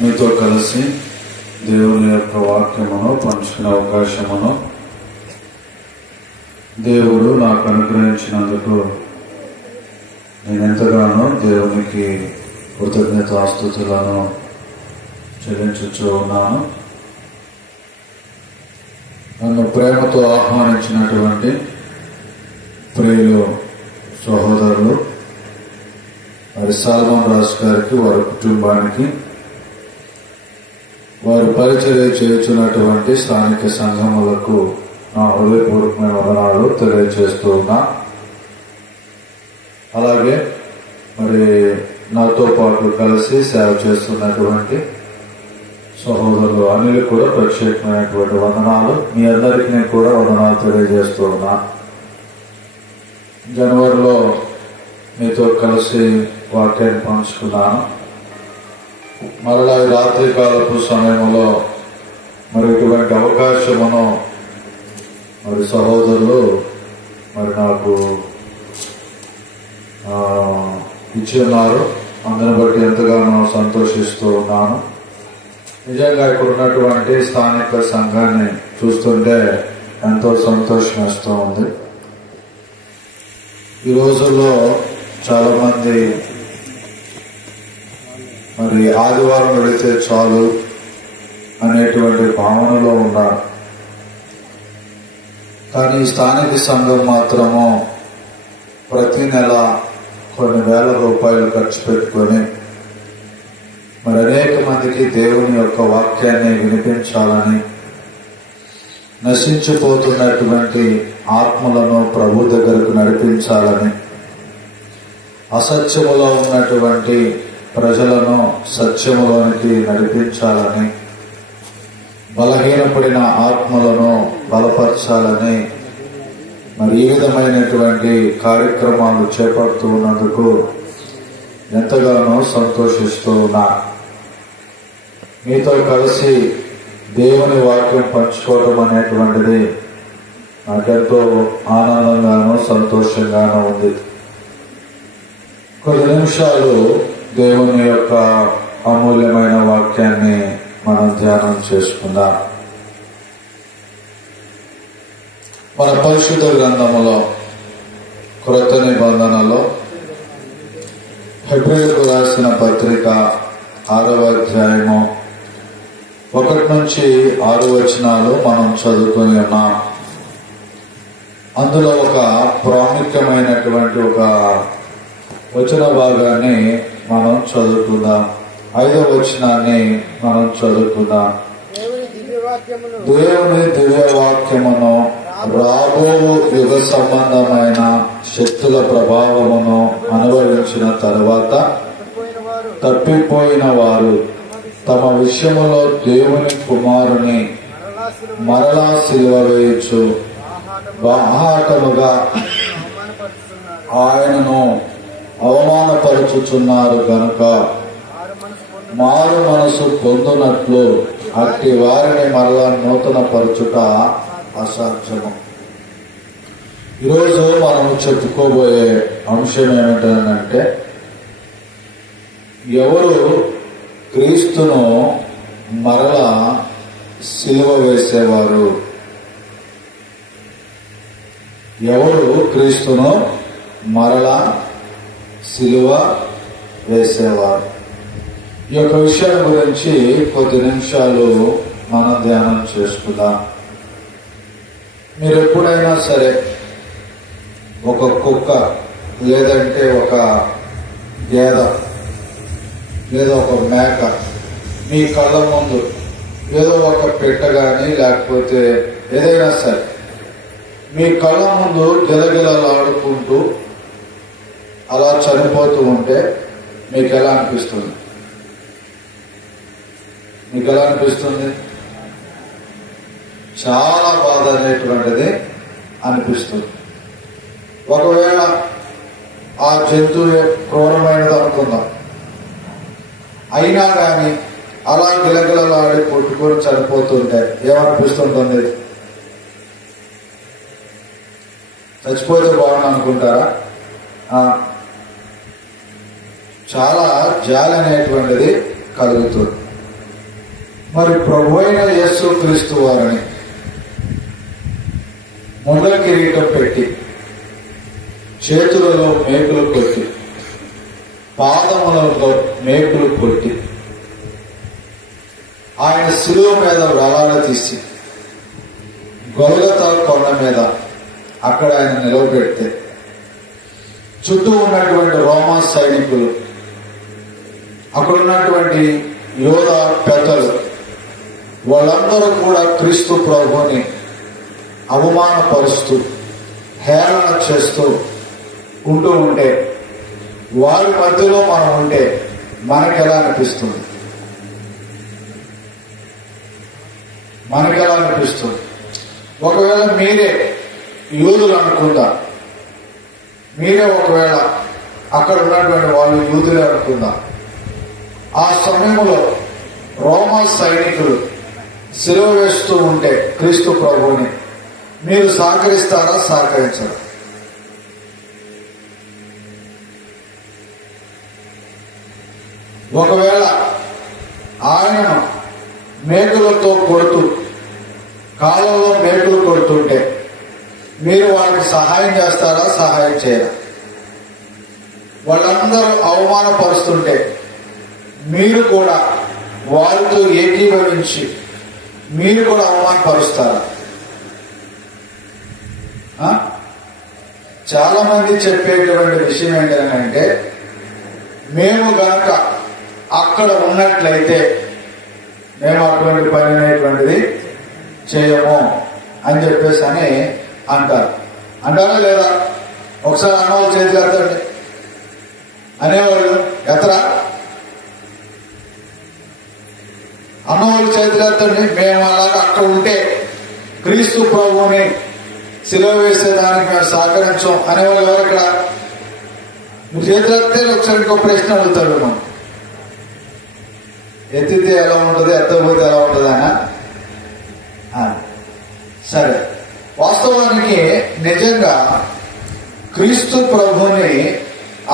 మీతో కలిసి దేవుని యొక్క వాక్యమును పంచుకునే అవకాశమును దేవుడు నాకు అనుగ్రహించినందుకు నేనెంతగానో దేవునికి కృతజ్ఞతాస్తుతులను చెల్లించుచూ ఉన్నాను. నన్ను ప్రేమతో ఆహ్వానించినటువంటి ప్రియులు సహోదరులు మరి సల్మాన్ రాజు గారికి, వారి కుటుంబానికి, వారి పరిచర్య చేస్తున్నటువంటి స్థానిక సంఘములకు నా హృదయపూర్వకమైన వందనాలు తెలియజేస్తూ ఉన్నా. అలాగే మరి నాతో పాటు కలిసి సేవ చేస్తున్నటువంటి సహోదరులు అనిల్ కూడా ప్రత్యేకమైనటువంటి వందనాలు. మీ అందరికీ కూడా వందనాలు తెలియజేస్తూ ఉన్నా. జనవరిలో మీతో కలిసి వాక్యాన్ని పంచుకున్నాను. మరలా ఈ రాత్రి కాలపు సమయంలో మరి ఇటువంటి అవకాశమును మరి సహోదరులు మరి నాకు ఇచ్చి ఉన్నారు. అందుని బట్టి ఎంతగానో సంతోషిస్తూ ఉన్నాను. నిజంగా ఇక్కడ ఉన్నటువంటి స్థానిక సంఘాన్ని చూస్తుంటే ఎంతో సంతోషం వేస్తూ ఉంది. ఈ రోజుల్లో చాలా మంది మరి ఆదివారం వెళితే చాలు అనేటువంటి భావనలో ఉన్నారు. కానీ స్థానిక సంఘం మాత్రము ప్రతి నెల కొన్ని వేల రూపాయలు ఖర్చు పెట్టుకొని మరి అనేక మందికి దేవుని యొక్క వాక్యాన్ని వినిపించాలని, నశించిపోతున్నటువంటి ఆత్మలను ప్రభు దగ్గరకు నడిపించాలని, అసత్యములో ఉన్నటువంటి ప్రజలను సత్యములోనికి నడిపించాలని, బలహీనపడిన ఆత్మలను బలపరచాలని మరి ఈ విధమైనటువంటి కార్యక్రమాలు చేపడుతూ ఉన్నందుకు ఎంతగానో సంతోషిస్తూ ఉన్నా. మీతో కలిసి దేవుని వాక్యం పంచుకోవడం అనేటువంటిది నాకెంతో ఆనందంగానూ సంతోషంగానూ ఉంది. కొన్ని నిమిషాలు దేవుని యొక్క అమూల్యమైన వాక్యాన్ని మనం ధ్యానం చేసుకుందాం. మన పరిశుద్ధ గ్రంథములో క్రొత్త నిబంధనలో హెబ్రీయులకు రాసిన పత్రిక 6వ అధ్యాయము 1 నుంచి 6 వచనాలు మనం చదువుకొని ఉన్నాం. అందులో ఒక ప్రాముఖ్యమైనటువంటి ఒక వచన భాగాన్ని మనం చదువుకుందాం. 5వ వచనాన్ని మనం చదువుకుందాం. దేవుని దివ్యవాక్యమును రాబో యుగ సంబంధమైన శక్తుల ప్రభావమును అనుభవించిన తరువాత తప్పిపోయిన వారు తమ విషయములో దేవుని కుమారుని మరలా సిలువ వేయచ్చు బాహాటముగా ఆయనను అవమానపరుచుచున్నారు గనుక మారు మనసు పొందునట్లు అట్టి వారిని మరలా నూతన పరచుట అసాధ్యము. ఈరోజు మనము చెప్పుకోబోయే అంశం ఏమిటంటే, ఎవరు క్రీస్తును మరలా సిలువ వేసేవారు? ఎవరు క్రీస్తును మరలా సిలువ వేసేవారు? ఈ యొక్క విషయం గురించి కొద్ది నిమిషాలు మనం ధ్యానం చేసుకుందాం. మీరు ఎప్పుడైనా సరే ఒక కుక్క లేదంటే ఒక గేద లేదా ఒక మేక మీ కళ్ళ ముందు ఏదో ఒక పెట్ట కానీ లేకపోతే ఏదైనా సరే మీ కళ్ళ ముందు గిలగిలలాడుకుంటూ అలా చనిపోతూ ఉంటే మీకు ఎలా అనిపిస్తుంది? మీకు ఎలా అనిపిస్తుంది? చాలా బాధ అనేటువంటిది అనిపిస్తుంది. ఒకవేళ ఆ జంతువు క్రూరమైనది అనుకుందాం, అయినా కానీ అలా గిలగిలలాడి కొట్టుకొని చనిపోతుంటే ఏమనిపిస్తుంటుంది? చచ్చిపోతే బాగుంది అనుకుంటారా? చాలా జాలి అనేటువంటిది కలుగుతుంది. మరి ప్రభు అయిన యేసు క్రీస్తు వారిని మొండ కిరీటం పెట్టి, చేతులలో మేకులు కొట్టి, పాదములలో మేకులు కొట్టి, ఆయన శిలువ మీద వేలాడదీసి గొల్గొతా కొండ మీద అక్కడ ఆయన నిలవబెడితే చుట్టూ ఉన్నటువంటి రోమా సైనికులు, అక్కడ ఉన్నటువంటి యోధ పెద్దలు వాళ్ళందరూ కూడా క్రీస్తు ప్రభువుని అవమానపరుస్తూ హేళన చేస్తూ ఉంటూ ఉంటే, వారి మధ్యలో మనం ఉంటే మనకెలా అనిపిస్తుంది? మనకెలా అనిపిస్తుంది? ఒకవేళ మీరే యూదులు అనుకుందా, మీరే ఒకవేళ అక్కడ ఉన్నటువంటి వాళ్ళు యూదులే అనుకుందా, ఆ సమయంలో రోమా సైనికులు సిలువ వేస్తూ ఉంటే క్రీస్తు ప్రభువుని మీరు సహకరిస్తారా, సహకరించరా? ఒకవేళ ఆయనను మేకులతో కొడుతూ, కాళ్ళలో మేకులు కొడుతుంటే మీరు వాళ్ళకి సహాయం చేస్తారా, సహాయం చేయరా? వాళ్ళందరూ అవమానపరుస్తుంటే మీరు కూడా వారితో ఏకీభవించి మీరు కూడా అవమానపరుస్తారా? చాలా మంది చెప్పేటువంటి విషయం ఏంటంటే, మేము గనక అక్కడ ఉన్నట్లయితే మేము అటువంటి పని అనేటువంటిది చేయము అని చెప్పేసి అని అంటారా లేదా? ఒకసారి అన్నవాళ్ళు చేతులు ఎత్తండి అనేవాళ్ళు ఎత్తరా? అన్నవాళ్ళు చేతులు ఎత్తండి. మేము అలాగా అక్కడ ఉంటే క్రీస్తు ప్రభువుని సిలువ వేసేదానికి మేము సహకరించాం అనేవాళ్ళు ఎవరు ఇక్కడ? మీరు చేతులు ఎత్తే ఒకసారి ఇంకో ప్రశ్న అడుగుతారు. మనం ఎత్తితే ఎలా ఉంటుంది, ఎత్తకపోతే ఎలా ఉంటుంది అని. సరే, వాస్తవానికి నిజంగా క్రీస్తు ప్రభుని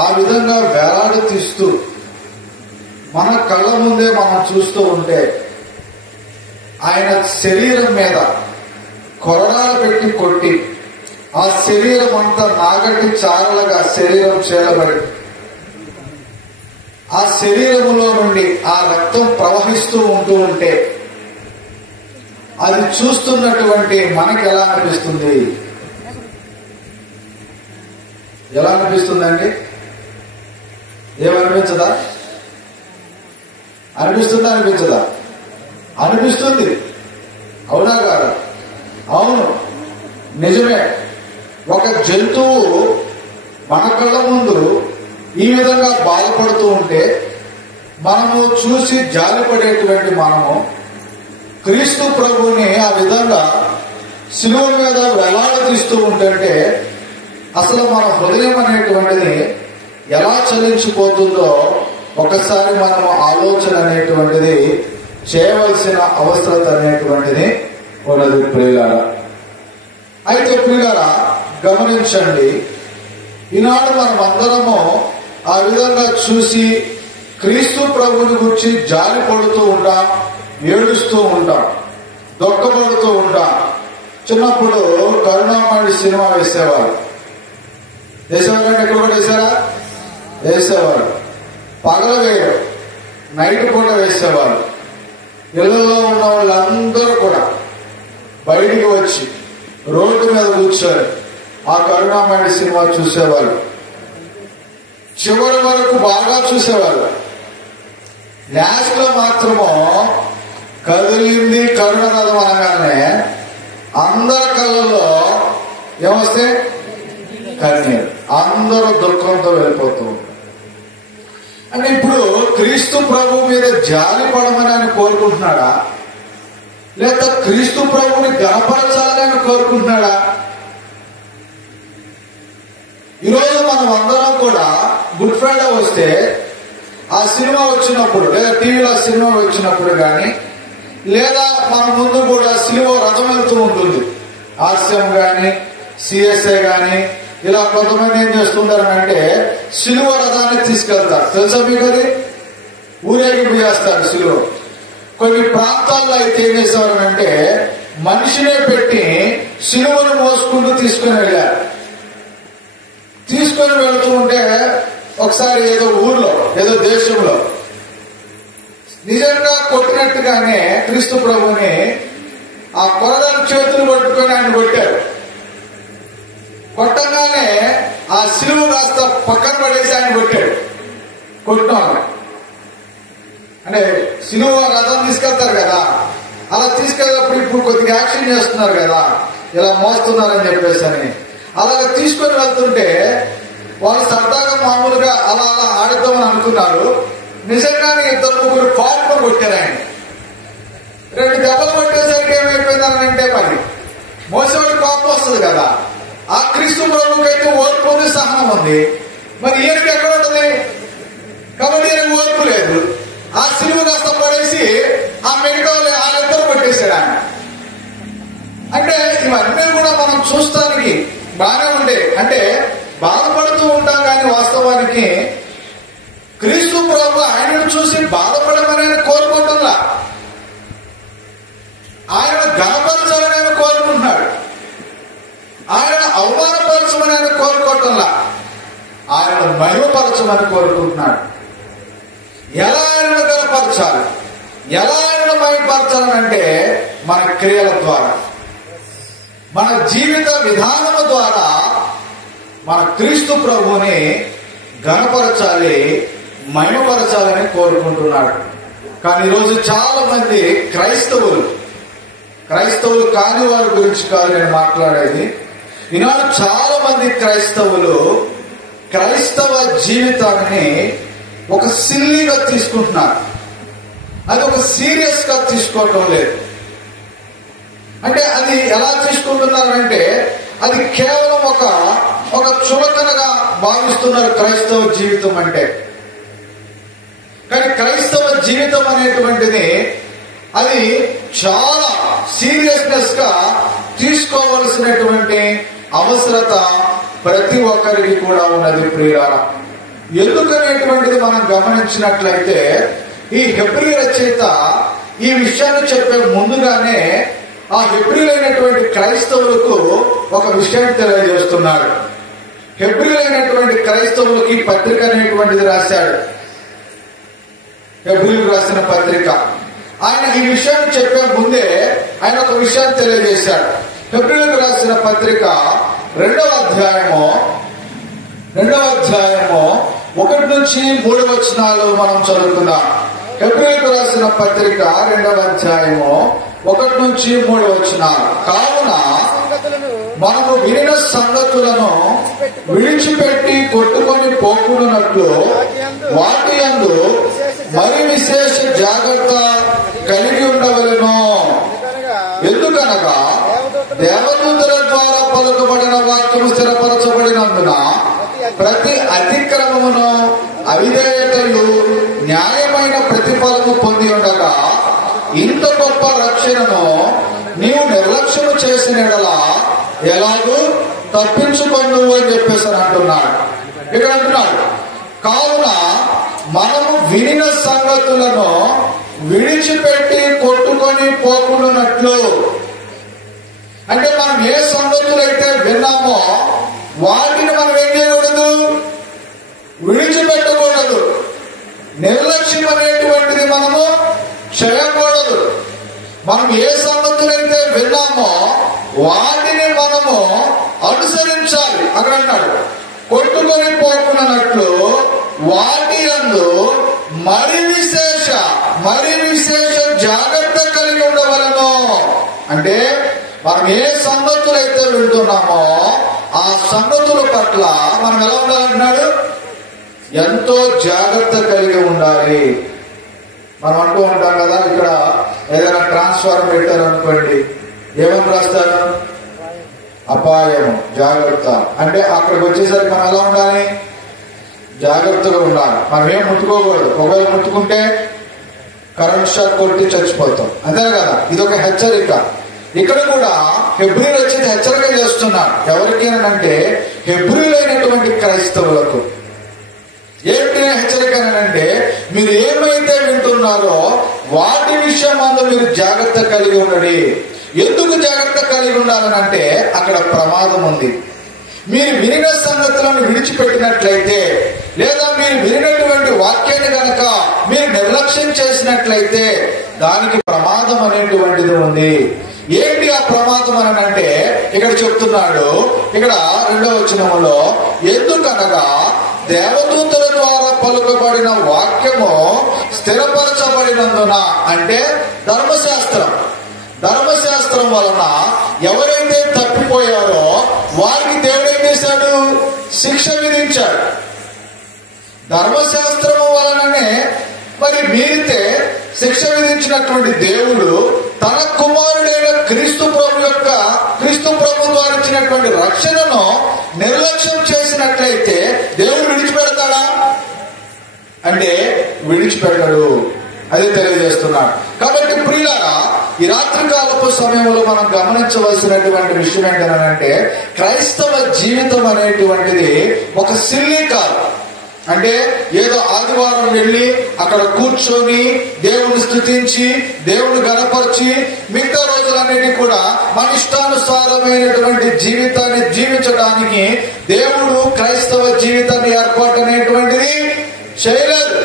ఆ విధంగా వేలాడి తీస్తూ మన కళ్ళ ముందే మనం చూస్తూ ఉంటే ఆయన శరీరం మీద కొరడాలు పెట్టి కొట్టి ఆ శరీరం అంతా నాగటి చారలుగా శరీరం చేలబడి ఆ శరీరములో నుండి ఆ రక్తం ప్రవహిస్తూ ఉంటూ ఉంటే అది చూస్తున్నటువంటి మనకి ఎలా అనిపిస్తుంది? ఎలా అనిపిస్తుందండి? ఏమనిపించదా? అనిపిస్తుందా, అనిపించదా? అనిపిస్తుంది. అవునా కాదా? అవును, నిజమే. ఒక జంతువు మన కళ్ళ ముందు ఈ విధంగా బాధపడుతూ ఉంటే మనము చూసి జాలిపడేటువంటి మనము క్రీస్తు ప్రభుని ఆ విధంగా శిలువ మీద వేలాడదీస్తూ ఉంటే అసలు మన హృదయం అనేటువంటిది ఎలా చలించిపోతుందో ఒకసారి మనము ఆలోచన అనేటువంటిది చేయవలసిన అవసరత అనేటువంటిది ఉన్నది ప్రియులారా. అయితే ప్రియులారా గమనించండి, ఈనాడు మనం అందరము ఆ విధంగా చూసి క్రీస్తు ప్రభుని గురించి జాలి పడుతూ ఉంటాం, ఏడుస్తూ ఉంటాం, దుఃఖపడుతూ ఉంటాం. చిన్నప్పుడు కరుణామణి సినిమా వేసేవారు. వేసేవారంటే ఎక్కడ కూడా వేసారా? వేసేవారు. పగల వేయరు, నైట్ పూట వేసేవారు. ఇళ్లలో ఉన్న వాళ్ళందరూ కూడా బయటికి వచ్చి రోడ్డు మీద కూర్చొని ఆ కరుణామణి సినిమా చూసేవారు. చివరి వరకు బాగా చూసేవారు. లాస్ట్ లో మాత్రమో కదిలింది కరుణ రథం అనగానే అందరి కళ్ళల్లో ఏమొస్తే కన్నీరు, అందరూ దుఃఖంతో వెళ్ళిపోతూ ఉంటారు. అంటే ఇప్పుడు క్రీస్తు ప్రభు మీద జాలి పడమని ఆయన కోరుకుంటున్నాడా, లేదా క్రీస్తు ప్రభుని గణపరచాలని ఆయన కోరుకుంటున్నాడా? ఈరోజు మనం అందరం కూడా గుడ్ ఫ్రైడే వస్తే ఆ సినిమా వచ్చినప్పుడు, లేదా టీవీలో సినిమా వచ్చినప్పుడు కానీ, లేదా మన ముందు కూడా సిలువ రథం వెళ్తూ ఉంటుంది. ఆర్సీఎం కానీ, సిఎస్ఐ కానీ, ఇలా కొంతమంది ఏం చేస్తుంటారంటే సిలువ రథాన్ని తీసుకెళ్తారు. తెలుసా మీకు? అది ఊరేగింపు చేస్తారు సిలువ. కొన్ని ప్రాంతాల్లో అయితే ఏం చేసేవారు అంటే మనిషినే పెట్టి సిలువను మోసుకుంటూ తీసుకుని వెళ్ళారు. తీసుకొని వెళుతూ ఉంటే ఒకసారి ఏదో ఊర్లో ఏదో దేశంలో నిజంగా కొట్టినట్టుగానే క్రీస్తు ప్రభుని ఆ కొరడాల చేతులు పట్టుకొని ఆయన కొట్టారు. కొట్టగానే ఆ సిలువ కాస్త పక్కన పడేసి ఆయన కొట్టాడు. కొట్టిన అంటే సిలువ రథం తీసుకెళ్తారు కదా, అలా తీసుకెళ్ళినప్పుడు ఇప్పుడు కొద్దిగా యాక్షన్ చేస్తున్నారు కదా, ఇలా మోస్తున్నారని చెప్పేసి అని అలాగే తీసుకొని వెళ్తుంటే వాళ్ళు సరదాగా మామూలుగా అలా అలా ఆడుతామని అనుకున్నారు. నిజంగానే 2-3 పాటలు కొట్టారు. ఆయన 2 దెబ్బలు కొట్టేసరికి ఏమైపోయిందని అంటే మరి మోసేవాడి కోపం వస్తుంది కదా. ఆ క్రీస్తు ప్రభుకైతే ఓర్పు ఉంది, సహనం ఉంది. మరి ఈయనకి ఎక్కడ ఉంటుంది? కాబట్టి ఈయనకు ఓర్పు లేదు. ఆ సిలువ కాస్త పడేసి ఆ మిగతా వాళ్ళిద్దరు కొట్టేశాడు ఆయన. అంటే ఇవన్నీ కూడా మనం చూస్తానికి బాగానే ఉండే, అంటే బాధపడుతూ ఉంటాం. కానీ వాస్తవానికి క్రీస్తు ప్రభు ఆయనను చూసి బాధపడమని ఆయన కోరుకుంటున్నా, ఆయనను ఘనపరచాలని ఆయన కోరుకుంటున్నాడు. ఆయనను అవమానపరచమని ఆయన కోరుకోవటంలా, ఆయనను మహిమపరచమని కోరుకుంటున్నాడు. ఎలా ఆయనను ఘనపరచాలి, ఎలా ఆయనను మహిమపరచాలనంటే మన క్రియల ద్వారా, మన జీవిత విధానము ద్వారా మన క్రీస్తు ప్రభుని ఘనపరచాలి, మహిమపరచాలని కోరుకుంటున్నాడు. కానీ ఈరోజు చాలా మంది క్రైస్తవులు కాని వారి గురించి కాదు నేను మాట్లాడేది. ఈనాడు చాలా మంది క్రైస్తవ జీవితాన్ని ఒక సిల్లీగా తీసుకుంటున్నారు. అది ఒక సీరియస్ గా తీసుకోవటం లేదు. అంటే అది ఎలా తీసుకుంటున్నారంటే అది కేవలం ఒక చులకనగా భావిస్తున్నారు క్రైస్తవ జీవితం అంటే. కానీ క్రైస్తవ జీవితం అనేటువంటిది అది చాలా సీరియస్నెస్ గా తీసుకోవలసినటువంటి అవసరత ప్రతి ఒక్కరికి కూడా ఉన్నది ప్రియులారా. ఎందుకనేటువంటిది మనం గమనించినట్లయితే ఈ హెబ్రీ రచయిత ఈ విషయాన్ని చెప్పే ముందుగానే ఆ హెబ్రీలైనటువంటి క్రైస్తవులకు ఒక విషయాన్ని తెలియజేస్తున్నాడు. హెబ్రీలైనటువంటి క్రైస్తవులకి పత్రిక అనేటువంటిది రాశాడు. హెబ్రీలకు రాసిన పత్రిక. ఆయన ఈ విషయాన్ని చెప్పే ముందే ఆయన ఒక విషయాన్ని తెలియజేశాడు. హెబ్రీలకు రాసిన పత్రిక 2వ అధ్యాయము 1 నుంచి 3 వచనాలు మనం చదువుకుందాం. హెబ్రీలకు రాసిన పత్రిక 2వ అధ్యాయము 1 నుంచి 3 వచనాలు. కావున మనము వినిన సంగతులను విడిచిపెట్టి కొట్టుకొని పోకున్నట్లు వాటి యందు మరి విశేష జాగ్రత్త కలిగి ఉండవలెను. ఎందుకనగా దేవదూతల ద్వారా పలుకబడిన వాక్యము స్థిరపరచబడినందున ప్రతి అతిక్రమమును అవిధేయతయు న్యాయమైన ప్రతిఫలము పొంది ఉండగా ఇంత గొప్ప రక్షణను నీవు నిర్లక్ష్యము చేసిన ఎడలా ఎలాగూ తప్పించుకొందు అని చెప్పేసి అంటున్నాడు. ఇక్కడ అంటున్నాడు, కావున మనము వినిన సంగతులను విడిచిపెట్టి కొట్టుకొని పోకున్నట్లు. అంటే మనం ఏ సంగతులైతే విన్నామో వాటిని మనం ఏం చేయకూడదు, విడిచిపెట్టకూడదు. నిర్లక్ష్యం అనేటువంటిది మనము చేయకూడదు. మనం ఏ సంగతులైతే విన్నామో వాటిని మనము అనుసరించాలి. అక్కడ అన్నాడు, కొట్టుకొని పోకున్నట్లు వాటి యందు మరి విశేష జాగ్రత్త కలిగి ఉండవలెను. అంటే మనం ఏ సంగతులైతే వింటున్నామో ఆ సంగతుల పట్ల మనం ఎలా ఉండాలంటున్నాడు, ఎంతో జాగ్రత్త కలిగి ఉండాలి. మనం అంటూ ఉంటాం కదా, ఇక్కడ ఏదైనా ట్రాన్స్ఫార్మర్ పెట్టారు అనుకోండి, ఏమని రాస్తారు, అపాయం, జాగ్రత్త. అంటే అక్కడికి వచ్చేసరికి మనం ఎలా ఉండాలి, జాగ్రత్తగా ఉండాలి. మనం ఏం ముట్టుకోకూడదు. ఒకవేళ ముట్టుకుంటే కరెంట్ షాక్ కొట్టి చచ్చిపోతాం, అంతే కదా. ఇది ఒక హెచ్చరిక. ఇక్కడ కూడా హెబ్రీ రచయిత హెచ్చరిక చేస్తున్నాడు. ఎవరికేనంటే హెబ్రీలైనటువంటి క్రైస్తవులకు. ఏంటి హెచ్చరిక అంటే, మీరు ఏమైతే వింటున్నారో వాటి విషయం అందు మీరు జాగ్రత్త కలిగి ఉండండి. ఎందుకు జాగ్రత్త కలిగి ఉండాలనంటే అక్కడ ప్రమాదం ఉంది. మీరు వినిన సంగతులను విడిచిపెట్టినట్లయితే, లేదా మీరు వినినటువంటి వాక్యాన్ని గనక మీరు నిర్లక్ష్యం చేసినట్లయితే దానికి ప్రమాదం అనేటువంటిది ఉంది. ఏంటి ఆ ప్రమాదం అని అంటే ఇక్కడ చెప్తున్నాడు. ఇక్కడ 2వ వచనములో, ఎందుకనగా దేవదూతల ద్వారా పలుకబడిన వాక్యము స్థిరపరచబడినందున, అంటే ధర్మశాస్త్రం వలన ఎవరైతే తప్పిపోయారో వారికి దేవుడు ఏం చేశాడు? శిక్ష విధించాడు. ధర్మశాస్త్రం వలననే మరి మీరితే శిక్ష విధించినటువంటి దేవుడు తన కుమారుడైన క్రీస్తు ప్రభు ద్వారా ఇచ్చినటువంటి రక్షణను నిర్లక్ష్యం చేసినట్లయితే దేవుడు విడిచిపెడతాడా అంటే విడిచిపెట్టడు. అదే తెలియజేస్తున్నాడు. కాబట్టి ప్రియులారా, ఈ రాత్రికాలపు సమయంలో మనం గమనించవలసినటువంటి విషయం ఏంటంటే, క్రైస్తవ జీవితం అనేటువంటిది ఒక సిల్లీ కాదు. అంటే ఏదో ఆదివారం వెళ్ళి అక్కడ కూర్చొని దేవుని స్తుతించి దేవుని గణపరిచి మిగతా రోజులన్నిటి కూడా మన ఇష్టానుసారమైనటువంటి జీవితాన్ని జీవించడానికి దేవుడు క్రైస్తవ జీవితాన్ని ఏర్పాటు అనేటువంటిది చేయలేదు.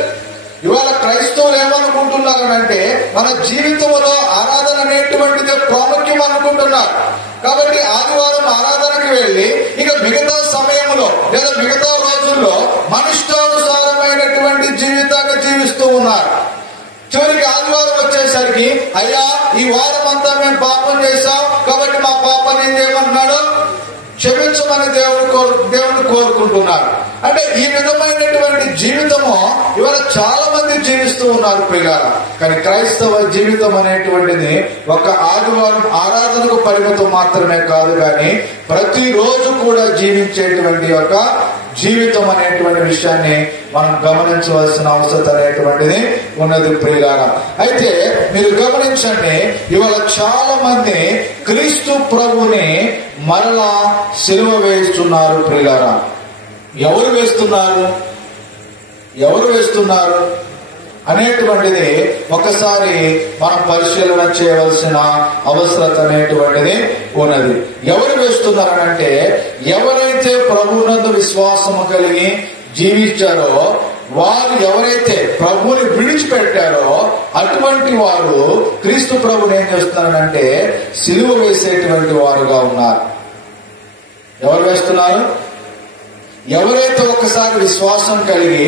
ఇవాళ క్రైస్తవులు ఏమనుకుంటున్నారంటే మన జీవితంలో ఆరాధన అనేటువంటిది ప్రాముఖ్యం అనుకుంటున్నారు. కాబట్టి ఆదివారం ఆరాధనకి వెళ్ళి ఇక మిగతా సమయంలో లేదా మిగతా రోజుల్లో మనిష్టానుసారమైనటువంటి జీవితాన్ని జీవిస్తూ ఉన్నారు. చివరికి ఆదివారం వచ్చేసరికి, అయ్యా ఈ వారం అంతా మేము పాపం చేశాం కాబట్టి మా పాపాన్ని ఏం చేయమంటున్నాడు? క్షమించమని దేవుని కోరుకుంటున్నారు. అంటే ఈ విధమైనటువంటి జీవితము ఇవాళ చాలా మంది జీవిస్తూ ఉన్నారు ప్రియులారా. కానీ క్రైస్తవ జీవితం అనేటువంటిది ఒక ఆదివారం ఆరాధనకు పరిమితం మాత్రమే కాదు, కానీ ప్రతిరోజు కూడా జీవించేటువంటి ఒక జీవితం అనేటువంటి విషయాన్ని మనం గమనించవలసిన అవసరం అనేటువంటిది ఉన్నది ప్రియులారా. అయితే మీరు గమనించండి, ఇవాళ చాలా మంది క్రీస్తు ప్రభుని మరలా సిలువ వేస్తున్నారు ప్రియులారా. ఎవరు వేస్తున్నారు అనేటువంటిది ఒకసారి మనం పరిశీలన చేయవలసిన అవసరం అనేటువంటిది ఉన్నది. ఎవరు వేస్తున్నారనంటే, ఎవరైతే ప్రభువునందు విశ్వాసము కలిగి జీవించారో వారు, ఎవరైతే ప్రభువుని విడిచిపెట్టారో అటువంటి వారు క్రీస్తు ప్రభుని ఏం చేస్తున్నారంటే సిలువ వేసేటువంటి వారుగా ఉన్నారు. ఎవరు వేస్తున్నారు? ఎవరైతే ఒకసారి విశ్వాసం కలిగి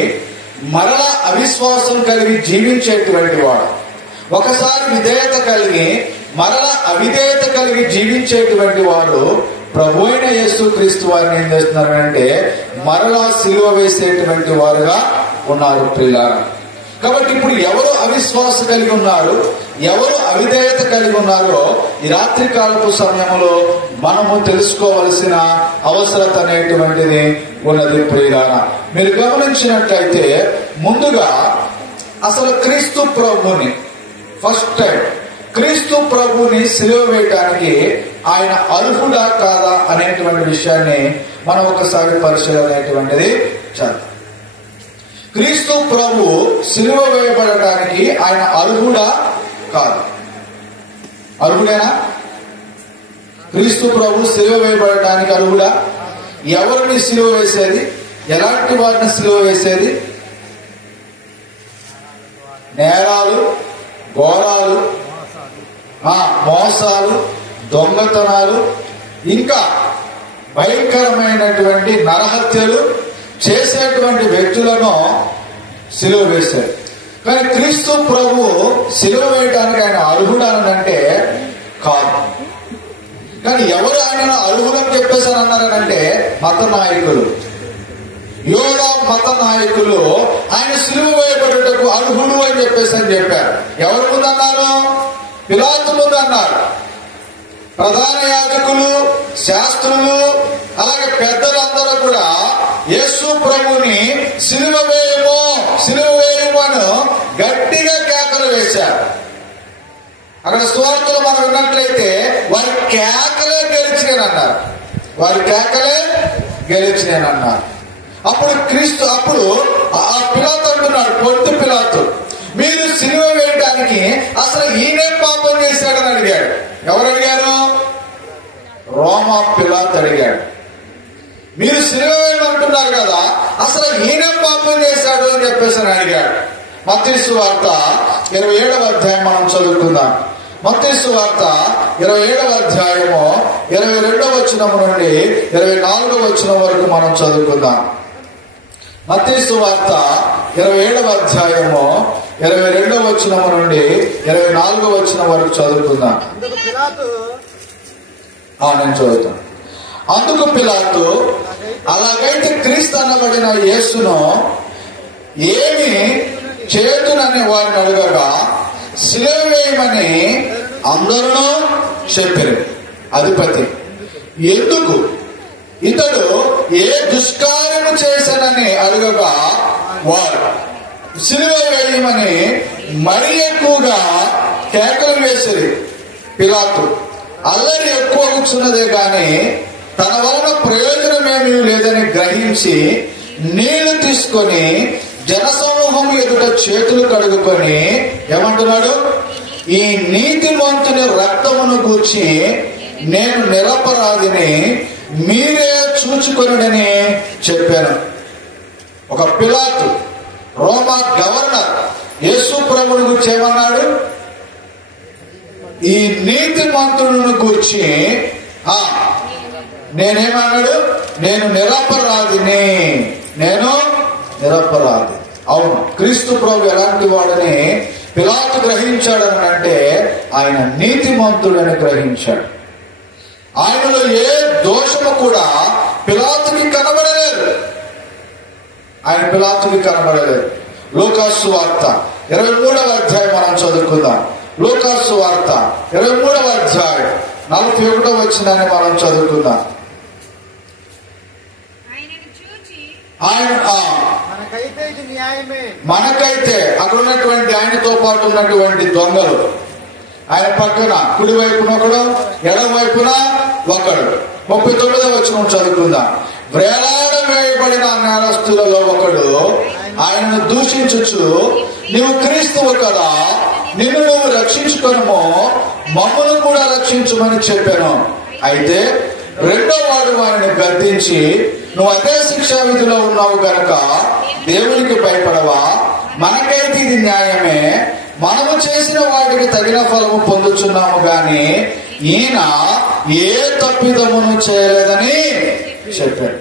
మరలా అవిశ్వాసం కలిగి జీవించేటువంటి వాడు, ఒకసారి విధేయత కలిగి మరలా అవిధేయత కలిగి జీవించేటువంటి వాడు ప్రభు అయిన యేసు క్రీస్తు వారిని ఏం చేస్తున్నారంటే మరలా సిలువ వేసేటువంటి వారుగా ఉన్నారు ప్రియులారా. కాబట్టి ఇప్పుడు ఎవరు అవిశ్వాసం కలిగి ఉన్నారు, ఎవరు అవిధేయత కలిగి ఉన్నారో ఈ రాత్రి కాలపు సమయంలో మనము తెలుసుకోవలసిన అవసరత అనేటువంటిది ఉన్నది ప్రియులారా. మీరు గమనించినట్లయితే ముందుగా అసలు క్రీస్తు ప్రభుని ఫస్ట్ టైం క్రీస్తు ప్రభుని సిలువ వేయడానికి ఆయన అర్హుడా కాదా అనేటువంటి విషయాన్ని మనం ఒకసారి పరిశీలన అనేటువంటిది చేద్దాం. క్రీస్తు ప్రభు సిలువ వేయబడటానికి ఆయన అర్హుడా కాదు? అర్హుడేనా? క్రీస్తు ప్రభు సిలువ వేయబడటానికి అర్హుడా? ఎవరిని సిలువ వేసేది? ఎలాంటి వారిని సిలువ వేసేది? నేరాలు, ఘోరాలు, మోసాలు, దొంగతనాలు, ఇంకా భయంకరమైనటువంటి నరహత్యలు చేసేటువంటి వ్యక్తులను సిలువ వేశారు. కానీ క్రీస్తు ప్రభు సిలువ వేయడానికి ఆయన అర్హుడనంటే కాదు. కానీ ఎవరు ఆయనను అర్హులని చెప్పేసి అన్నారనంటే మత నాయకులు, యోధ మత నాయకులు ఆయన సిలువ వేయబడుటకు అర్హుడు అని చెప్పారు. ఎవరి ముందు అన్నారు? పిలాతు ముందు అన్నారు. ప్రధాన యాజకులు, శాస్త్రులు, అలాగే పెద్దలందరూ కూడా యేసు ప్రభుని సిలువ వేయము అని గట్టిగా కేకలు వేశారు. అక్కడ సువార్తలు మనం విన్నట్లయితే వారి కేకలే గెలిచినానన్నారు. అప్పుడు ఆ పిలాతు అంటున్నాడు, పొంతు పిలాతు, మీరు సిలువ వేయడానికి అసలు ఈయనేం పాపం చేశాడని అడిగాడు. ఎవరు అడిగారు? రోమా పిలాతు అడిగాడు. మీరు సిలువ వేయమంటున్నారు కదా, అసలు ఈయనేం పాపం చేశాడు అని చెప్పేసి అడిగాడు. మత్తయి సువార్త 27వ అధ్యాయం మనం చదువుకుందాం. మత్తయి సువార్త 27వ అధ్యాయము 22వ వచనం నుండి 24వ వచనం వరకు మనం చదువుకుందాం. మత్తయి సువార్త 27వ అధ్యాయము 22వ వచనం నుండి 24వ వచనం వరకు చదువుకుందాం. నేను చదువుతాను. అందుకు పిలాతు, అలాగైతే క్రీస్తు అనబడిన యేసును ఏమి చేతునని వారిని అడగగా, సిలువ వేయమని అందరూ చెప్పారు. అధిపతి, ఎందుకు ఇతడు ఏ దుష్కార్యము చేశానని అడగగా వారు సిలువ వేయమని మరీ ఎక్కువగా కేకలు వేసేది. పిలాతు అల్లరి ఎక్కువ కూర్చున్నదే గాని తన వలన ప్రయోజనమేమీ లేదని గ్రహించి నీళ్లు తీసుకొని జనసమూహం ఎదుట చేతులు కడుగుకొని ఏమంటున్నాడు? ఈ నీతిమంతుని రక్తమును గూర్చి నేను నిరపరాధిని, మీరే చూచుకొనుడని చెప్పాను. ఒక పిలాతు, రోమా గవర్నర్, యేసు ప్రభువును గురించి ఏమన్నాడు? ఈ నీతిమంతులను గూర్చి నేనేమన్నాడు? నేను నిరపరాధిని, నేను నిరపరాధి. అవును, క్రీస్తు ప్రభు ఎలాంటి వాడని పిలాతు గ్రహించాడని అంటే ఆయన నీతిమంతుడని గ్రహించాడు. ఆయనలో ఏ దోషము కూడా పిలాతుకి కనబడలేదు. లూకాసు వార్త 23వ అధ్యాయం మనం చదువుకుందాం. లూకాసు వార్త 23వ అధ్యాయం 41వ వచనాన్ని మనం చదువుకుందాం. మనకైతే అక్కడ ఉన్నటువంటి ఆయనతో పాటు ఉన్నటువంటి దొంగలు, ఆయన పక్కన కుడి వైపున ఒకడు, ఎడమ వైపున ఒకడు. 39వ వచనం చదువుకుందాం. వేలాడ వేయబడిన నేరస్తులలో ఒకడు ఆయనను దూషించుచు, నీవు క్రీస్తువు కదా, నిన్ను నువ్వు రక్షించుకొనుము, మమ్మల్ని కూడా రక్షించుమని చెప్పాను. అయితే రెండో వాడు వారిని గద్దించి, నువ్వు అదే శిక్షా విధిలో ఉన్నావు గనక దేవునికి భయపడవా? మనకైతే ఇది న్యాయమే, మనము చేసిన వాటికి తగిన ఫలము పొందుచున్నాము గాని ఈయన ఏ తప్పిదమును చేయలేదని చెప్పాడు.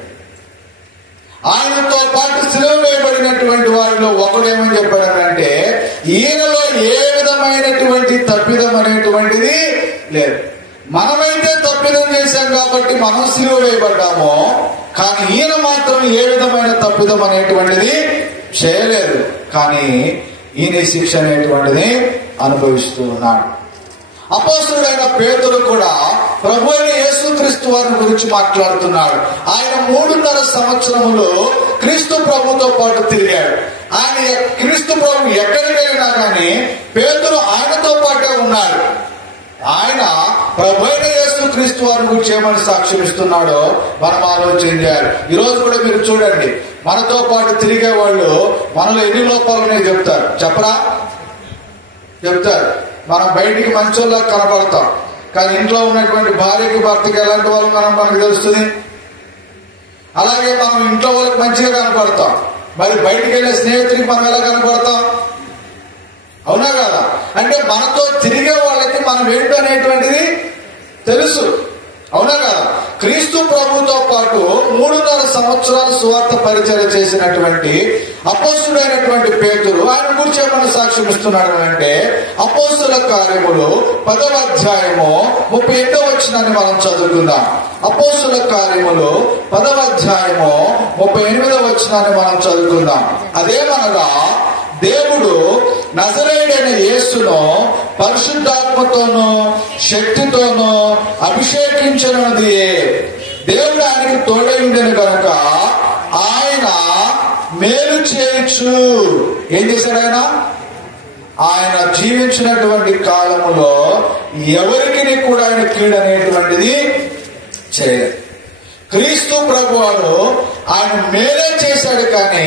ఆయనతో పాటు సిలువ వేయబడినటువంటి వారిలో ఒకడేమని చెప్పాడంటే, ఈయనలో ఏ విధమైనటువంటి తప్పిదం అనేటువంటిది లేదు. మనమైతే తప్పిదం చేశాం కాబట్టి మనం సిలువ వేయబడ్డాము, కానీ ఈయన మాత్రం ఏ విధమైన తప్పిదం అనేటువంటిది చేయలేదు. కానీ ఈయన శిక్ష అనేటువంటిది అనుభవిస్తూ ఉన్నాడు. అపోస్తలుడైన పేతురు కూడా ప్రభు అయిన యేసుక్రీస్తు వారిని గురించి మాట్లాడుతున్నాడు. ఆయన 3.5 సంవత్సరములు క్రీస్తు ప్రభుతో పాటు తిరిగాడు. ఆయన క్రీస్తు ప్రభు ఎక్కడికి వెళ్ళినా కానీ పేతురు ఆయనతో పాటే ఉన్నాడు. ఆయన ప్రభు అయిన యేసుక్రీస్తు వారిని గురించి ఏమని సాక్ష్యం ఇస్తున్నాడో మనం ఆలోచన చేయాలి. ఈ రోజు కూడా మీరు చూడండి, మనతో పాటు తిరిగే వాళ్ళు మనలో ఎన్ని లోపాలనే చెప్తారు. చెప్తారు. మనం బయటికి మంచోళ్ళ కనపడతాం, కానీ ఇంట్లో ఉన్నటువంటి భార్యకి భర్తకి ఎలాంటి వాళ్ళు మనకు తెలుస్తుంది. అలాగే మనం ఇంట్లో వాళ్ళకి మంచిగా కనపడతాం, మరి బయటికి వెళ్ళే స్నేహితుడికి మనం ఎలా కనపడతాం? అవునా కదా? అంటే మనతో తిరిగే వాళ్ళకి మనం ఏంటో అనేటువంటిది తెలుసు. అవునా కదా? క్రీస్తు ప్రభుతో పాటు 3.5 సంవత్సరాలు సువార్త పరిచయం చేసినటువంటి అపోస్తుడైనటువంటి పేతురు ఆయన గురించి ఏమన్నా సాక్ష్యం ఇస్తున్నాడు అంటే, అపోస్తుల కార్యములు 10వ అధ్యాయము 38వ వచనాన్ని మనం చదువుకుందాం. అపోస్తుల కార్యములు 10వ అధ్యాయము 38వ వచనాన్ని మనం చదువుకుందాం. అదేమనగా, దేవుడు నజరేయుడైన యేసును పరిశుద్ధాత్మతోనూ శక్తితోనూ అభిషేకించినది. దేవుడు ఆయనకి తోడై ఉండేను కనుక ఆయన మేలు చేయొచ్చు. ఏం చేశాడు? ఆయన జీవించినటువంటి కాలములో ఎవరికి కూడా ఆయన కీడు అనేటువంటిది చేయలేదు. క్రీస్తు ప్రభువారు ఆయన మేలే చేశాడు, కానీ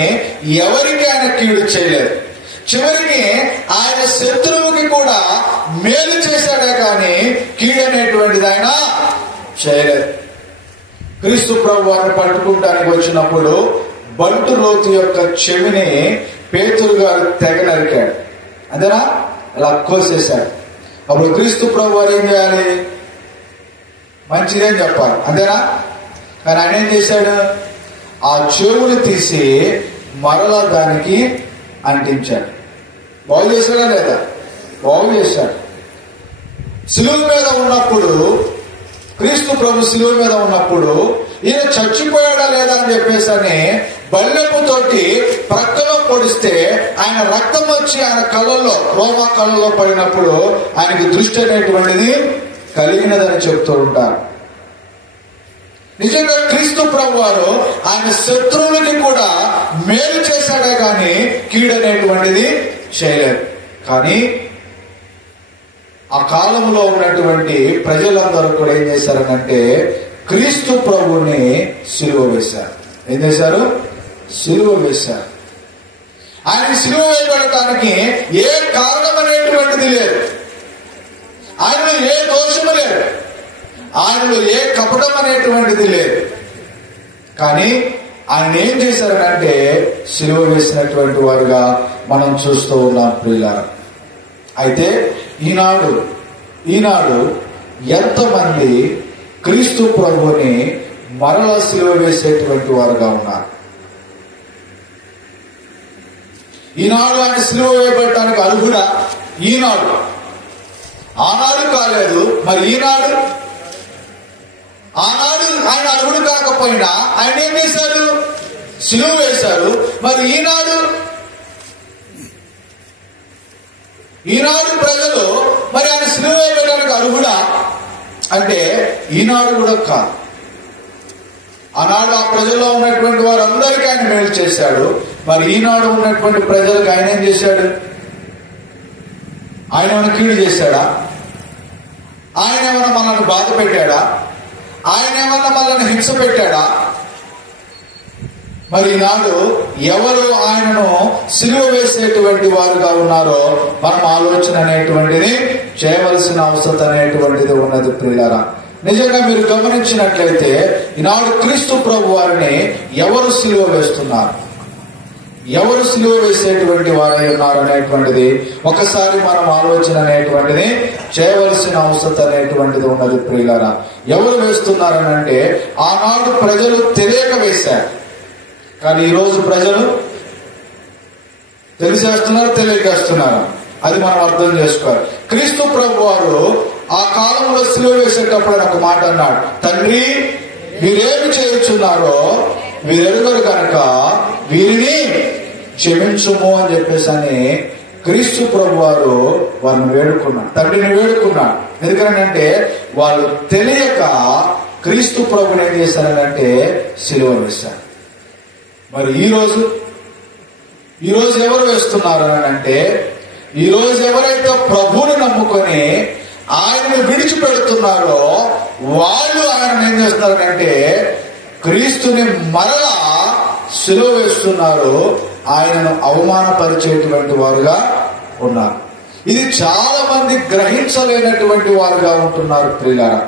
ఎవరికి ఆయన కీడు చేయలేదు. చివరికి ఆయన శత్రువుకి కూడా మేలు చేశాడే కానీ కీడు అనేటువంటిది ఆయన చేయలేదు. క్రీస్తు ప్రభు వారిని పట్టుకుంటానికి వచ్చినప్పుడు బంటు లోతు యొక్క చెవిని పేతురు గారు తెగ నరికాడు. అంతేనా? అలా కోసేశాడు. అప్పుడు క్రీస్తు ప్రభు వారు ఏం చేయాలి? మంచిదేం చెప్పాలి, అంతేనా? కానీ ఆయన ఏం చేశాడు? ఆ చెవులు తీసి మరలా దానికి అంటించాడు. బాగు చేశాడా లేదా? బాగు చేశాడు. శిలువ మీద ఉన్నప్పుడు, క్రీస్తు ప్రభు శిలువ మీద ఉన్నప్పుడు ఈయన చచ్చిపోయాడా లేదా అని చెప్పేసి అని బల్లెపుతోటి ప్రక్కలో పొడిస్తే ఆయన రక్తం వచ్చి ఆయన కళ్ళల్లో, రోమా కళ్ళలో పడినప్పుడు ఆయనకి దృష్టి అనేటువంటిది కలిగినదని చెప్తూ ఉంటారు. నిజంగా క్రీస్తు ప్రభు వారు ఆయన శత్రువులకి కూడా మేలు చేశాడే కానీ కీడనేటువంటిది చేయలేదు. కానీ ఆ కాలంలో ఉన్నటువంటి ప్రజలందరూ కూడా ఏం చేశారనంటే క్రీస్తు ప్రభుని సిలువ వేశారు. ఏం చేశారు? సిలువ వేశారు. ఆయన సిలువ వేయబడటానికి ఏ కారణం అనేటువంటిది లేదు. ఆయనలో ఏ దోషము లేదు, ఆయనలో ఏ కపటం అనేటువంటిది లేదు. కానీ ఆయన ఏం చేశారనంటే సిలువ వేసినటువంటి వారుగా మనం చూస్తూ ఉన్నాం ప్రియులారా. అయితే ఈనాడు ఎంతమంది క్రీస్తు ప్రభుని మరల సిలువ వేసేటువంటి వారుగా ఉన్నారు? ఈనాడు ఆయన సిలువ వేయబడటానికి అర్హుడా? ఈనాడు, ఆనాడు కాలేదు, మరి ఈనాడు? ఆనాడు ఆయన అర్హుడు కాకపోయినా ఆయన ఏం చేశారు? సిలువ వేశారు. మరి ఈనాడు ప్రజలు మరి ఆయన సిలువ వేయడానికి అర్హుడా అంటే ఈనాడు కూడా కాదు. ఆనాడు ఆ ప్రజల్లో ఉన్నటువంటి వారందరికీ ఆయన మేలు చేశాడు. మరి ఈనాడు ఉన్నటువంటి ప్రజలకు ఆయన ఏం చేశాడు? ఆయన ఏమైనా కీడు చేశాడా? ఆయన ఏమైనా మనల్ని బాధ పెట్టాడా? ఆయన ఏమన్నా మనల్ని హింస పెట్టాడా? మరి ఈనాడు ఎవరు ఆయనను సిలువ వేసేటువంటి వారుగా ఉన్నారో మనం ఆలోచన అనేటువంటిది చేయవలసిన అవసరం అనేటువంటిది ఉన్నది ప్రియులారా. నిజంగా మీరు గమనించినట్లయితే ఈనాడు క్రీస్తు ప్రభు వారిని ఎవరు సిలువ వేస్తున్నారు, ఎవరు సిలువ వేసేటువంటి వారై ఉన్నారు అనేటువంటిది ఒకసారి మనం ఆలోచన అనేటువంటిది చేయవలసిన అవసరం అనేటువంటిది ఉన్నది ప్రియులారా. ఎవరు వేస్తున్నారని అంటే ఆనాడు ప్రజలు తెలియక వేశారు, కానీ ఈరోజు ప్రజలు తెలిసేస్తున్నారు, తెలియకేస్తున్నారు. అది మనం అర్థం చేసుకోవాలి. క్రీస్తు ప్రభు వారు ఆ కాలంలో సిలువ వేసేటప్పుడు ఒక మాట అన్నాడు, తండ్రి వీరేమి చేయుచున్నారో వీరెరుగరు కనుక వీరిని క్షమించుము అని చెప్పేసి అని క్రీస్తు ప్రభు వారు వారిని వేడుకున్నాడు, తండ్రిని వేడుకున్నాడు. ఎందుకంటే వాళ్ళు తెలియక క్రీస్తు ప్రభుని ఏం చేశారనంటే సిలువ వేశారు. మరి ఈరోజు ఎవరు వేస్తున్నారు అని అంటే ఈరోజు ఎవరైతే ప్రభువుని నమ్ముకొని ఆయనను విడిచిపెడుతున్నారో వాళ్ళు ఆయన ఏం చేస్తున్నారంటే క్రీస్తుని మరలా సిలువ వేస్తున్నారు, ఆయనను అవమానపరిచేటువంటి వారుగా ఉన్నారు. ఇది చాలా మంది గ్రహించలేనటువంటి వారుగా ఉంటున్నారు ప్రియులారా.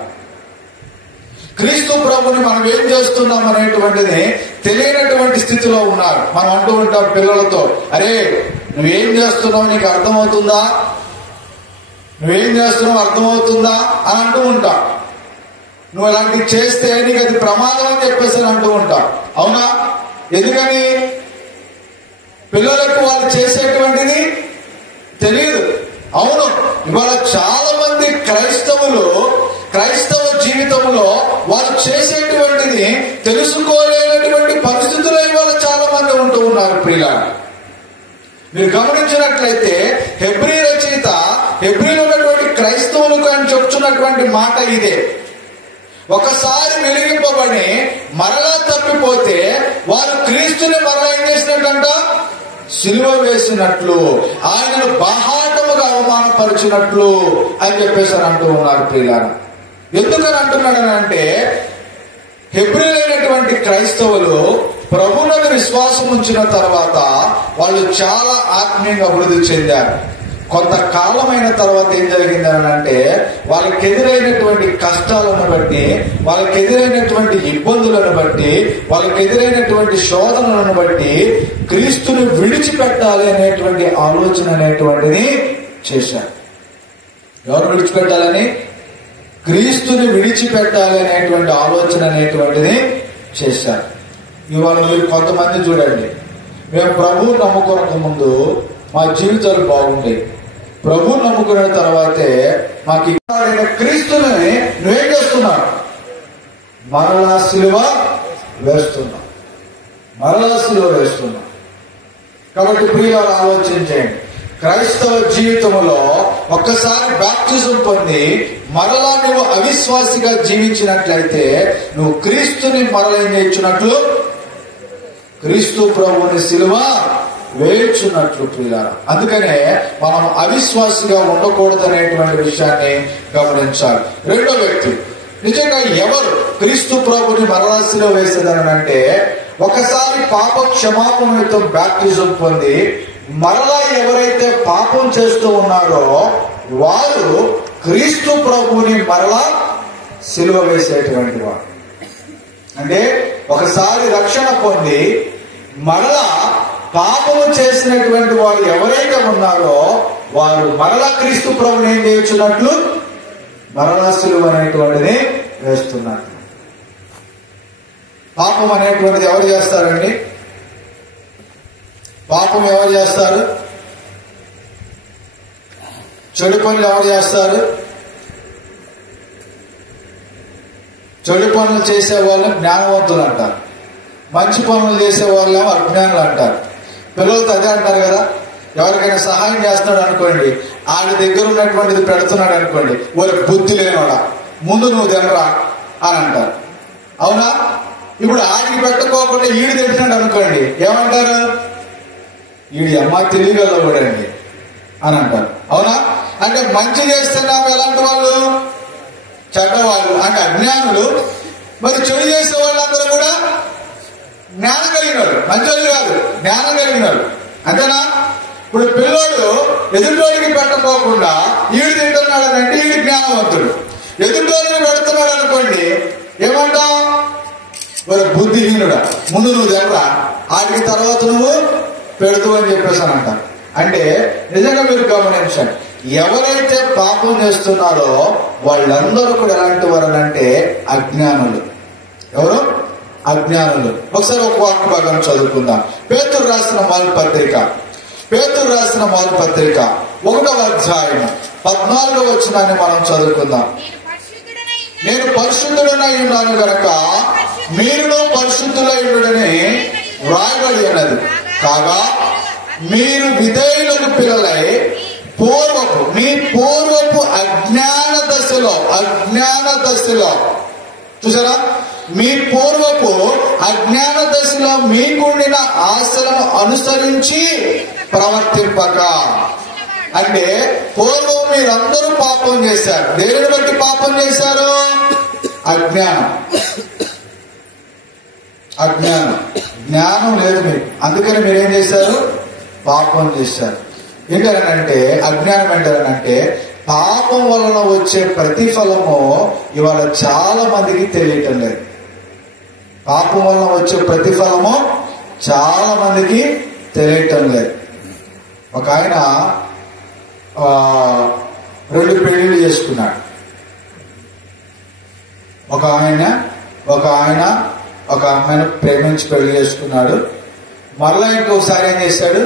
క్రీస్తు ప్రభుని మనం ఏం చేస్తున్నాం అనేటువంటిది తెలియనటువంటి స్థితిలో ఉన్నారు. మనం అంటూ ఉంటాం పిల్లలతో, అరే నువ్వేం చేస్తున్నావు నీకు అర్థమవుతుందా, నువ్వేం చేస్తున్నావు అర్థమవుతుందా అని అంటూ ఉంటాం. నువ్వు అలాంటివి చేస్తే నీకు అది ప్రమాదం అని చెప్పేసి అంటూ ఉంటాం. అవునా? ఎందుకని? పిల్లలకు వాళ్ళు చేసేటువంటిది తెలియదు. అవును, ఇవాళ చాలా మంది క్రైస్తవ జీవితంలో వాళ్ళు చేసేటువంటిది తెలుసుకోలేనటువంటి పరిస్థితుల్లో ఇవాళ చాలా మంది ఉంటూ ఉన్నారు ప్రియులారా. మీరు గమనించినట్లయితే హెబ్రీ రచయిత హెబ్రీలో ఉన్నటువంటి క్రైస్తవులకు అని చెప్తున్నటువంటి మాట ఇదే, ఒకసారి వెలిగింపబడి మరలా తప్పిపోతే వారు క్రీస్తుని మరలా ఏం చేసినట్టంట? సిలువ వేసినట్లు, ఆయనను బాహాటముగా అవమానపరిచినట్లు అని చెప్పేసి అంటూ ఉన్నారు ప్రియులారా. ఎందుకని అంటున్నాడని అంటే హెబ్రీలైనటువంటి క్రైస్తవులు ప్రభువునందు విశ్వాసం ఉంచిన తర్వాత వాళ్ళు చాలా ఆత్మీయంగా అభివృద్ధి చెందారు. కొంతకాలమైన తర్వాత ఏం జరిగిందని అంటే, వాళ్ళకి ఎదురైనటువంటి కష్టాలను బట్టి, వాళ్ళకి ఎదురైనటువంటి ఇబ్బందులను బట్టి, వాళ్ళకి ఎదురైనటువంటి శోధనలను బట్టి క్రీస్తుని విడిచిపెట్టాలి అనేటువంటి ఆలోచన అనేటువంటిది చేశారు. ఎవరు విడిచిపెట్టాలని? క్రీస్తుని విడిచిపెట్టాలి అనేటువంటి ఆలోచన అనేటువంటిది చేశారు. ఇవాళ మీరు కొంతమంది చూడండి, మేము ప్రభువు నమ్ముకోక ముందు మా జీవితాలు బాగుండేవి, ప్రభువు నమ్ముకున్న తర్వాతే మాకు ఇక్కడ క్రీస్తుని నువ్వేం చేస్తున్నావు? మరలా సిలువ వేస్తున్నాం, మరలా సిలువ వేస్తున్నాం. కాబట్టి ప్రియులారా ఆలోచించండి, క్రైస్తవ జీవితంలో ఒక్కసారి బాప్టిజం పొంది మరలా నువ్వు అవిశ్వాసిగా జీవించినట్లయితే నువ్వు క్రీస్తుని మరలా ఏం చేయించినట్లు? క్రీస్తు ప్రభువుని సిలువ వేయించున్నట్లు ప్రియులారా. అందుకనే మనం అవిశ్వాసిగా ఉండకూడదు అనేటువంటి విషయాన్ని గమనించాలి. రెండో వ్యక్తి, నిజంగా ఎవరు క్రీస్తు ప్రభుని మరలా సిలువ వేసేదని అంటే, ఒకసారి పాప క్షమాపణతో బాప్టిజం పొంది మరలా ఎవరైతే పాపం చేస్తూ ఉన్నారో వారు క్రీస్తు ప్రభుని మరలా సిలువ వేసేటువంటి వారు. అంటే ఒకసారి రక్షణ పొంది మరలా పాపము చేసినటువంటి వారు ఎవరైతే ఉన్నారో వారు మరలా క్రీస్తు ప్రభుని ఏం చేస్తున్నట్లు? మరలా సిలువ అనేటువంటిది వేస్తున్నట్లు. పాపం అనేటువంటిది ఎవరు చేస్తారండి? పాపం ఎవరు చేస్తారు? చెడు పనులు ఎవరు చేస్తారు? చెడు పనులు చేసే వాళ్ళని జ్ఞానవంతులు అంటారు, మంచి పనులు చేసే వాళ్ళేమో అజ్ఞానులు అంటారు. పిల్లలతో అదే అంటారు కదా, ఎవరికైనా సహాయం చేస్తున్నాడు అనుకోండి, ఆడి దగ్గర ఉన్నటువంటిది పెడుతున్నాడు అనుకోండి, వాళ్ళకి బుద్ధి లేనివాడా ముందు నువ్వు తినరా అని అంటారు. అవునా? ఇప్పుడు ఆడికి పెట్టుకోకుండా ఈడు తింటున్నాడు అనుకోండి, ఏమంటారు? ఈడి అమ్మ తెలియగలవాడండి అని అంటారు. అవునా? అంటే మంచి చేస్తున్నాము ఎలాంటి వాళ్ళు? చెడ్డవాళ్ళు, అంటే అజ్ఞానులు. మరి చెడు చేసే వాళ్ళందరూ కూడా జ్ఞానం కలిగినాడు, మంచోళ్ళు కాదు, జ్ఞానం కలిగినాడు. అంతేనా? ఇప్పుడు పిల్లోడు ఎదుటోడికి పెట్టకోకుండా ఈడు తింటున్నాడు అని అంటే ఈడు జ్ఞానవంతుడు. ఎదుటోడికి పెడుతున్నాడు అనుకోండి, ఏమంటాం? మరి బుద్ధిహీనుడా, ముందు నువ్వు తినరా, ఆడికి తర్వాత నువ్వు పెడుతూ అని చెప్పేసానంట. అంటే నిజంగా మీరు గమనించండి, ఎవరైతే పాపం చేస్తున్నారో వాళ్ళందరూ కూడా ఎలాంటి వారు అంటే అజ్ఞానులు. ఎవరు? అజ్ఞానులు. ఒకసారి ఒక వాక్య భాగం చదువుకుందాం. పేతురు రాసిన మొదటి పత్రిక, పేతురు రాసిన మొదటి పత్రిక 1వ అధ్యాయం 14వ వచనాన్ని మనం చదువుకుందాం. నేను పరిశుద్ధుడనై ఉన్నాను గనక మీరును పరిశుద్ధులై ఉండుడని వ్రాయబడి ఉన్నది. కాగా మీరు విధేయులకు పిల్లలై మీ పూర్వపు అజ్ఞాన దశలో చూసారా, మీ పూర్వపు అజ్ఞాన దశలో మీకుండిన ఆశలను అనుసరించి ప్రవర్తింపక. అంటే పూర్వం మీరందరూ పాపం చేశారు. దేనిని బట్టి పాపం చేశారు? అజ్ఞానం. జ్ఞానం లేదు మీకు, అందుకని మీరేం చేశారు? పాపం చేశారు. ఏంటంటే అజ్ఞానం ఏంటంటే పాపం వలన వచ్చే ప్రతిఫలము ఇవాళ చాలా మందికి తెలియటం లేదు. పాపం వలన వచ్చే ప్రతిఫలము చాలా మందికి తెలియటం లేదు. ఒక ఆయన 2 పెళ్లిళ్ళు చేసుకున్నాడు. ఒక అమ్మాయిని ప్రేమించి పెళ్లి చేసుకున్నాడు. మరలా ఇంకొకసారి ఏం చేశాడు?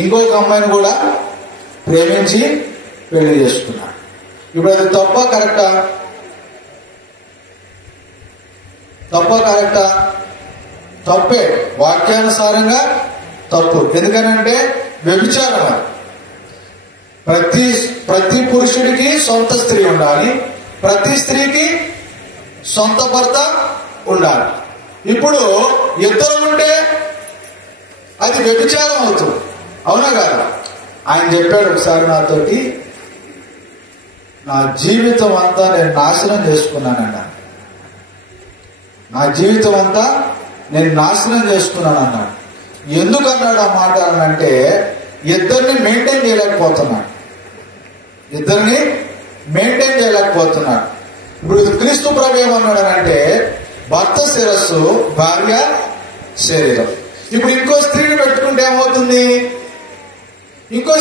ఇంకొక అమ్మాయిని కూడా ప్రేమించి పెళ్లి చేసుకున్నాడు. ఇప్పుడు అది తప్ప కరెక్టా? తప్పే. వాక్యానుసారంగా తప్పు. ఎందుకనంటే వ్యభిచారం. ప్రతి పురుషుడికి సొంత స్త్రీ ఉండాలి, ప్రతి స్త్రీకి సొంత భర్త ఉండాలి. ఇప్పుడు ఇద్దరు ఉంటే అది వ్యభిచారం అవుతుంది. అవునా కాదా? ఆయన చెప్పాడు ఒకసారి నాతోటి, నా జీవితం అంతా నేను నాశనం చేసుకున్నానన్నా. నా జీవితం అంతా నేను నాశనం చేసుకున్నాను అన్నాడు. ఎందుకన్నాడు ఆ మాట అంటే ఇద్దరిని మెయింటైన్ చేయలేకపోతున్నాడు. ఇప్పుడు క్రీస్తు ప్రభు ఏమన్నాడనంటే భర్త శిరస్సు, భార్య శరీరం. ఇప్పుడు ఇంకో స్త్రీని పెట్టుకుంటే ఏమవుతుంది? ఇంకో